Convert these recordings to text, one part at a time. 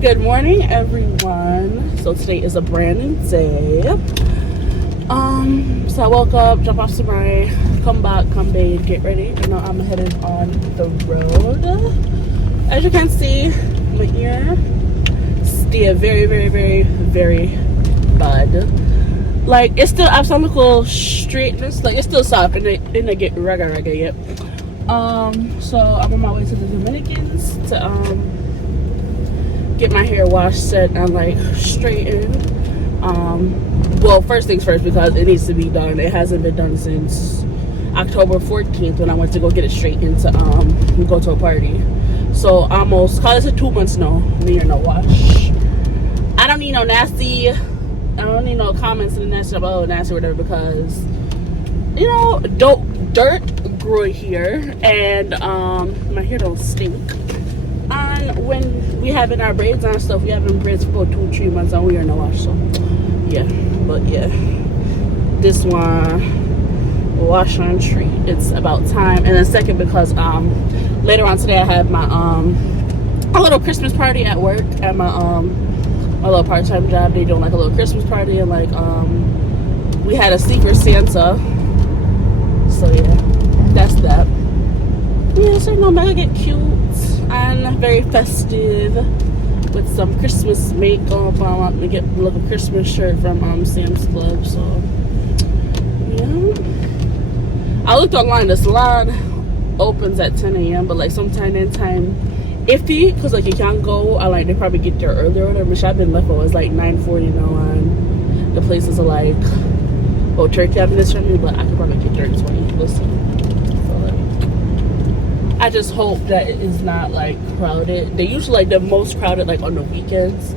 good morning everyone. So today is a brand new day. So I woke up, jump off some ride, come back, come bathe, get ready, and now I'm headed on the road. As you can see, my ear still very bad. Like it still have some little straightness, like it's still soft and it didn't get raga yet. So I'm on my way to the Dominicans to get my hair washed, set, and like straightened. Well, first things first, because it needs to be done. It hasn't been done since October 14th when I went to go get it straightened to go to a party. So almost, call it 2 months now, me or no wash. I don't need no nasty, I don't need no comments in the nasty about oh nasty or whatever, because you know dirt grew here and my hair don't stink. And when we having our braids on stuff, we having braids for about 2-3 months and we are no wash. So yeah, but yeah, this one wash on treat, it's about time. And then second, because later on today I have my a little Christmas party at work at my little part-time job. They doing like a little Christmas party, and like we had a Secret Santa. So yeah, that's that. Yeah, so you know, I get cute and very festive with some Christmas makeup. I want to get a little Christmas shirt from Sam's Club. So yeah, I looked online. The salon opens at 10 a.m. but like sometime in time iffy, because like you can't go. I like they probably get there earlier or whatever. Which I've been left for. It's like 9:40 now, and the places are like, well, turkey having this from me, but I could probably get there in 20. We'll see. So like, I just hope that it is not like crowded. They usually like the most crowded like on the weekends.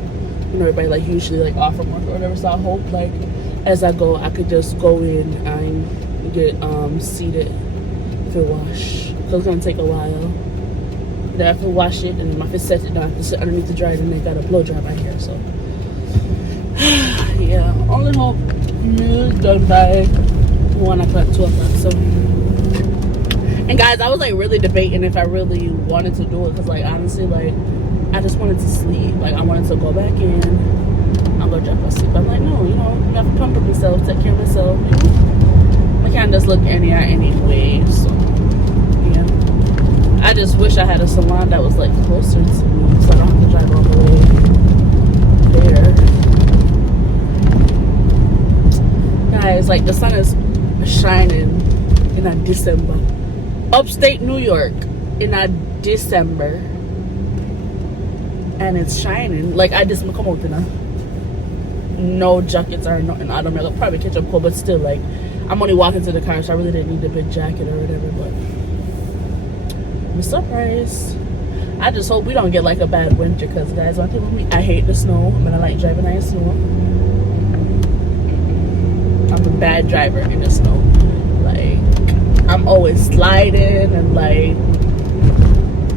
You know, everybody like usually like off from work or whatever. So I hope like as I go, I could just go in and get seated for wash. So it's gonna take a while. Then I have to wash it, and if it's set it down, I have to sit underneath the dryer, and they got a blow dry my hair. So yeah, only hope it's done by 1 o'clock, 2 o'clock. So, and guys, I was like really debating if I really wanted to do it, because like honestly, like I just wanted to sleep. Like I wanted to go back in, I'll go drop asleep. I'm like, no, you know, you have to pump up myself, take care of myself. You know? My can does look anyhow anyway. So yeah, I just wish I had a salon that was like closer to me, so I don't have to drive all the way there. Guys, like the sun is shining in a December. Upstate New York in a December, and it's shining. Like I just come out in a no jackets or nothing. I don't know, I'll probably catch up cold, but still, like I'm only walking to the car, so I really didn't need a big jacket or whatever. But I'm surprised. I just hope we don't get like a bad winter, because guys, one thing with me, I hate the snow. I mean, I like driving in the snow. I'm a bad driver in the snow. Like I'm always sliding and like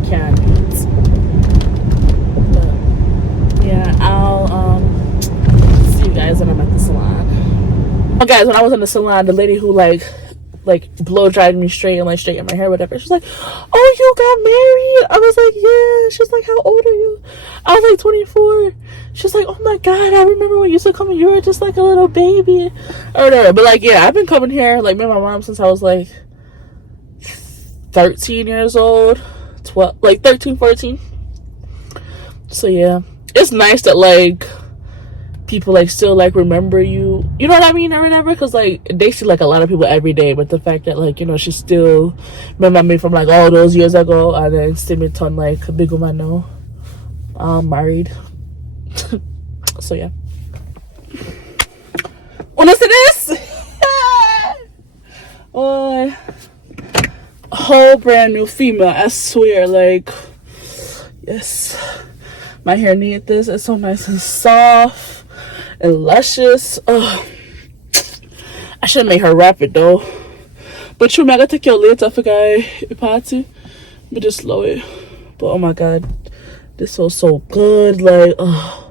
can't. But yeah, I'll see you guys when I'm at the salon. Oh guys, when I was in the salon, the lady who like blow dried me straight and like straightened my hair, whatever, she's like, oh, you got married? I was like, yeah. She's like, how old are you? I was like 24. She's like, oh my god, I remember when you used to come and you were just like a little baby or whatever. But like, yeah, I've been coming here, like me and my mom, since I was like 13 years old, 12, like 13, 14. So yeah, it's nice that like people like still like remember you, you know what I mean, or whatever, because like they see like a lot of people every day, but the fact that like, you know, she still remember me from like all those years ago, and then still me turn like a big woman now, married. So yeah, wanna see this? Oh, whole brand new female, I swear. Like, yes, my hair need this. It's so nice and soft and luscious. Oh, I should make her wrap it though. But true, I gotta take you later for a party. But just slow it. But oh my god, this was so good. Like, oh.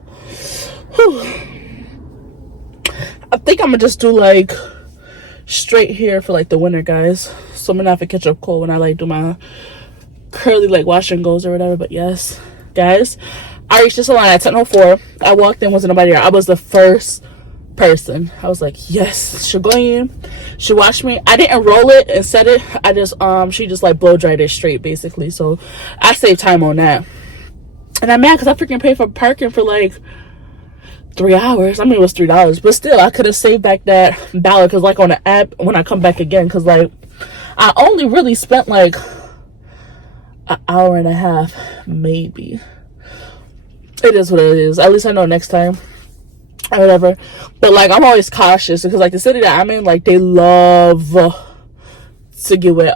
Whew. I think I'm gonna just do like straight hair for like the winter, guys. So I'm gonna have to catch up cold when I like do my curly like wash and goes or whatever. But yes, guys, I reached the salon at 10:04. I walked in, wasn't nobody there. I was the first person. I was like, yes. She go in, she washed me. I didn't roll it and set it. I just she just like blow dried it straight basically. So I saved time on that. And I'm mad because I freaking paid for parking for like 3 hours. I mean, it was $3, but still I could have saved back that $1 because like on the app when I come back again, because like I only really spent like an hour and a half, maybe. It is what it is. At least I know next time or whatever. But like I'm always cautious because like the city that I'm in, like they love to give it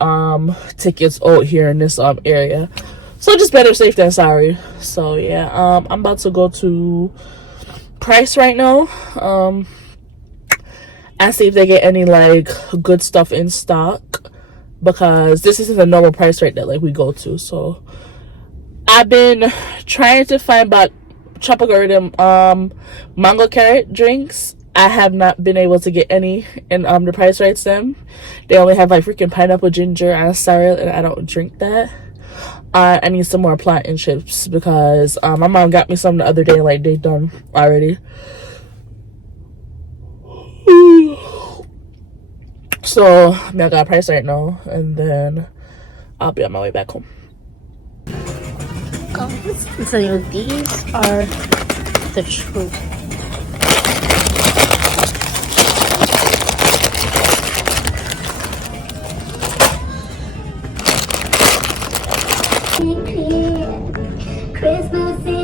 tickets out here in this area. So just better safe than sorry. So yeah, I'm about to go to Price right now and see if they get any like good stuff in stock, because this isn't the normal price rate that like we go to. So I've been trying to find about tropical mango carrot drinks. I have not been able to get any in the price rates them. They only have like freaking pineapple, ginger, and sour, and I don't drink that. I need some more plantain chips because my mom got me some the other day, like they done already. So I got a price right now, and then I'll be on my way back home. So these are the truth.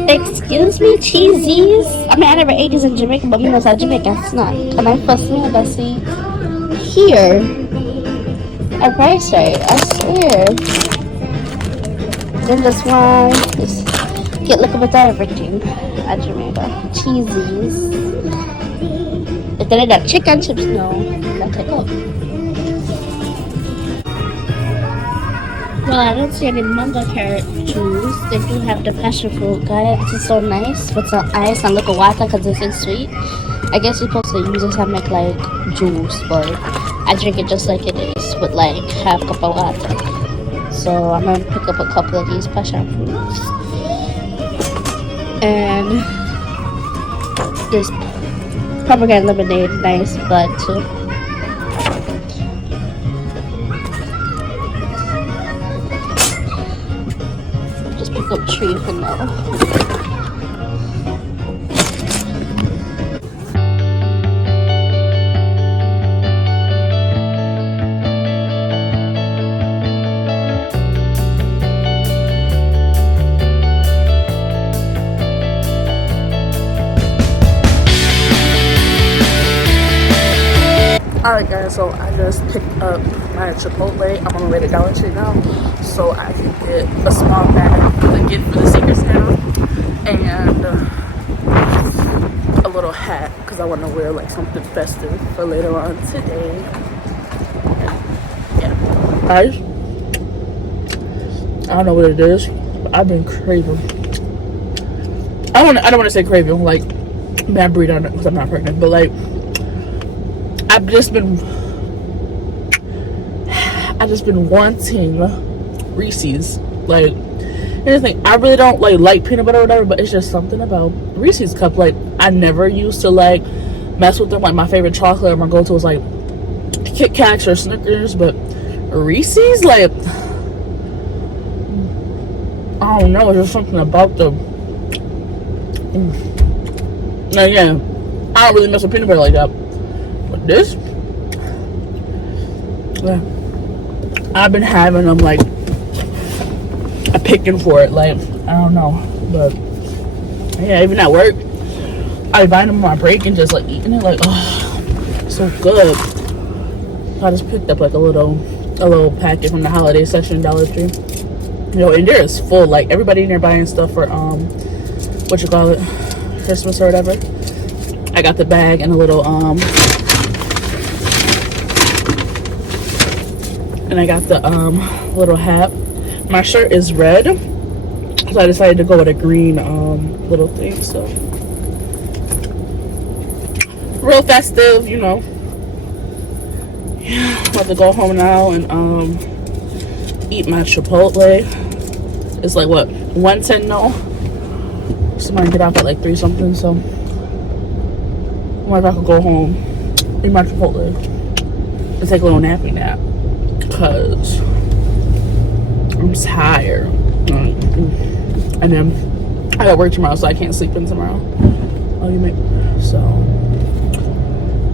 Excuse me, cheesies. I mean, I never ate these in Jamaica, but we know how Jamaican snack. And I first meal that see here a price right. I swear. Then this one, just get look at everything at Jamaica. Cheesies. If they got chicken chips, no, I'll take up. Well, I don't see any mango carrot juice. They do have the passion fruit guy, which is so nice with some ice and little water because it's sweet. I guess you're supposed to use this and make like juice, but I drink it just like it is with like half cup of water. So I'm gonna pick up a couple of these passion fruits. And this pomegranate lemonade, nice bud too. Pick up tree for now. Alright guys, so I just picked up my Chipotle. I'm on my way to Dollar Tree now, so I can get a small bag to get for the Secret Santa and a little hat because I want to wear like something festive for later on today. Yeah, guys, I don't know what it is, but I've been craving. I don't want to say craving like bad breed on it because I'm not pregnant, but like I've just been wanting Reese's. Like, here's the thing, I really don't like peanut butter or whatever, but it's just something about Reese's cup. Like, I never used to like mess with them. Like, my favorite chocolate or my go-to was like Kit Kats or Snickers, but Reese's, like, I don't know, there's just something about them. Now, yeah, I don't really mess with peanut butter like that. But this, yeah, I've been having them like a picking for it. Like, I don't know, but yeah, even at work, I buy them on my break and just like eating it. Like, oh, so good. I just picked up like a little packet from the holiday section Dollar Tree. You know, and there is full. Like, everybody in there buying stuff for what you call it, Christmas or whatever. I got the bag and a little and I got the little hat. My shirt is red, so I decided to go with a green little thing. So real festive, you know. Yeah, I'm about to go home now and eat my Chipotle. It's like what, 110 now. Somebody get off at like 3 something, so I wonder if I could go home, eat my Chipotle, and take a little nappy nap, because I'm tired. And then I got work tomorrow, so I can't sleep in tomorrow. Oh, you make so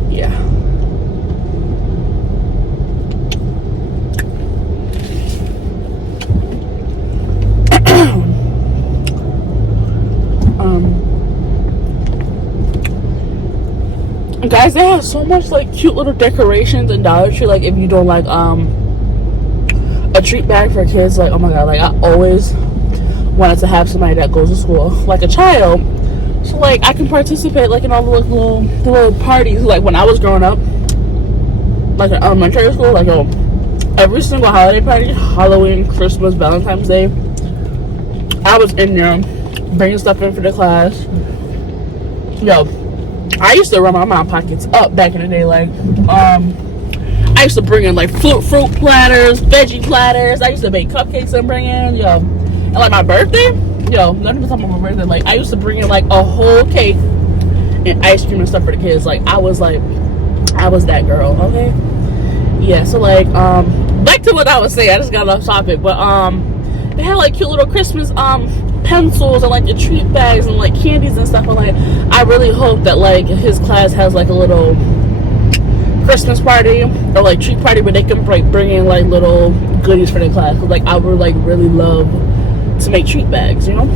yeah. Guys, they have so much like cute little decorations in Dollar Tree. Like if you don't like a treat bag for kids, like oh my god, like I always wanted to have somebody that goes to school like a child, so like I can participate like in all the little parties. Like when I was growing up, like in elementary school, like every single holiday party, Halloween, Christmas, Valentine's Day, I was in there bringing stuff in for the class. Yo, I used to run my mom pockets up back in the day. Like I used to bring in like fruit platters, veggie platters. I used to make cupcakes and bring in, yo. And like my birthday, yo, not even talking about my birthday, like I used to bring in like a whole cake and ice cream and stuff for the kids. Like I was that girl, okay? Yeah, so like back to what I was saying, I just got off topic, but they had like cute little Christmas pencils and like the treat bags and like candies and stuff. And like I really hope that like his class has like a little Christmas party or like treat party where they can like bring in like little goodies for their class. Cause like I would like really love to make treat bags, you know.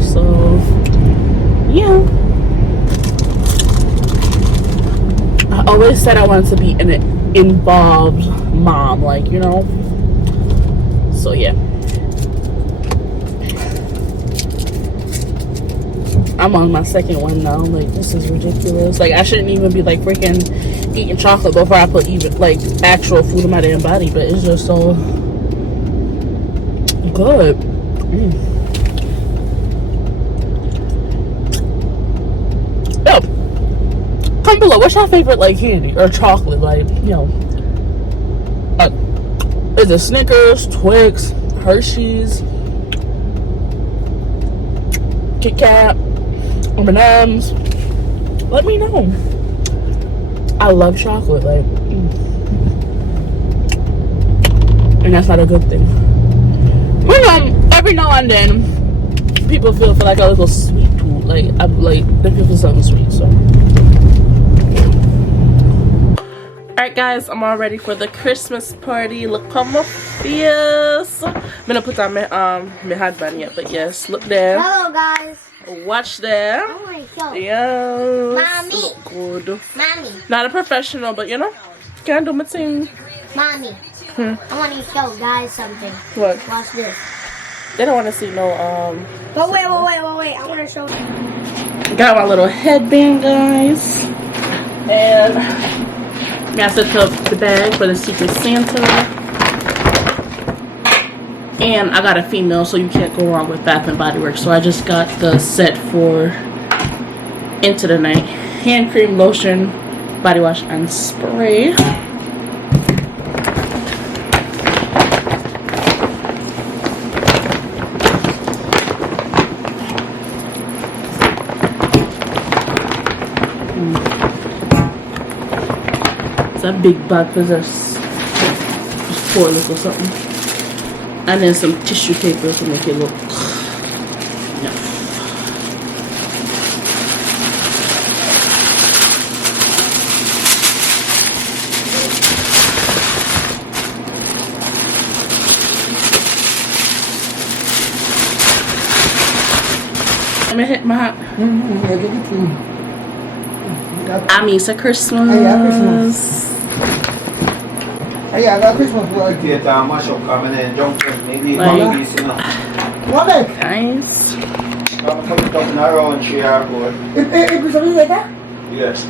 So yeah, I always said I wanted to be an involved mom, like, you know. So yeah, I'm on my second one now. Like this is ridiculous. Like I shouldn't even be like freaking eating chocolate before I put even like actual food in my damn body, but it's just so good. Yo, comment below, what's your favorite like candy or chocolate? Like, you know, is it Snickers, Twix, Hershey's, Kit Kat, M&M's? Let me know. I love chocolate, like, and that's not a good thing. But every now and then, people feel like a little sweet tooth. Like I'm like they feel for something sweet. So, all right, guys, I'm all ready for the Christmas party. Look how my face. I'm gonna put on my headband yet, but yes, look there. Hello, guys. Watch there. Oh my god. Yes. Mommy. Look good. Mommy. Not a professional, but you know, can do my thing. Mommy. I want to show guys something. What? Watch this. They don't want to see no But wait. I want to show. Got my little headband, guys, and I set up the bag for the Secret Santa. And I got a female, so you can't go wrong with Bath and Body Works. So I just got the set for Into the Night: hand cream, lotion, body wash, and spray. It's a big bag because there's just 4 little something. And then some tissue paper to make it look enough. Let me hit my hat. I mean, it's a Christmas. Hey, I got Christmas work. Get down, mash up, come in and jump in. Maybe Like- one piece enough. What is? Nice. Come around 3 hours. It was something like that? Yes.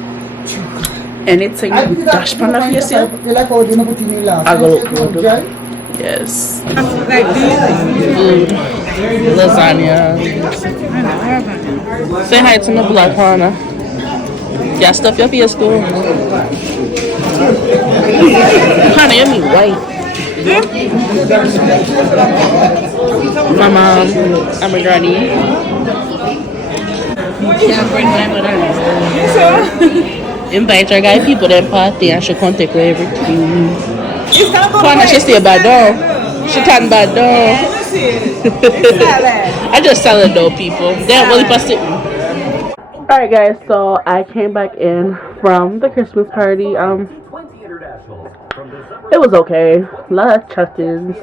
Anything dash pan of yourself. You like how you put in your last. I go look good. Yes. Lasagna. Say hi to my black Hana. Yeah, stuff your face, school. Honey, you mean white. My mom and my granny. Can't bring my mother. Invite your guy people that party and she can't take away everything. Kwana, she stay bad door. She turn bad door. I just sell it though, people. They're only passing. Alright guys, so I came back in from the Christmas party. It was okay. A lot of check-ins.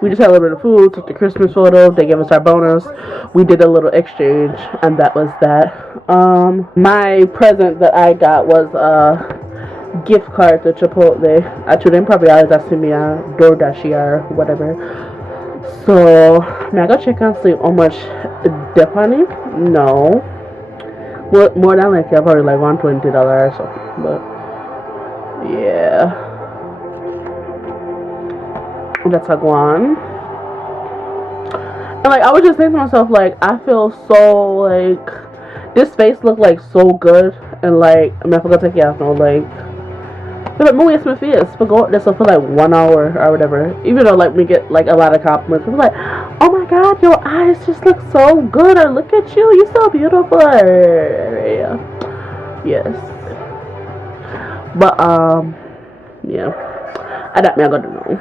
We just had a little bit of food, took the Christmas photo, they gave us our bonus. We did a little exchange, and that was that. My present that I got was a gift card to Chipotle. Actually, them probably always asking me a DoorDash or whatever. So, I gotta check and see how much dip on it. No. Well, more than like probably like $120 or something. But, yeah. That's a one. And like I was just saying to myself, like I feel so like this face looked like so good, and like I forgot to take it off now. Like but movie is my face. But go this for like 1 hour or whatever. Even though like we get like a lot of compliments, people like, oh my god, your eyes just look so good, or look at you, you're so beautiful. Yeah. Yes. But yeah. I don't know.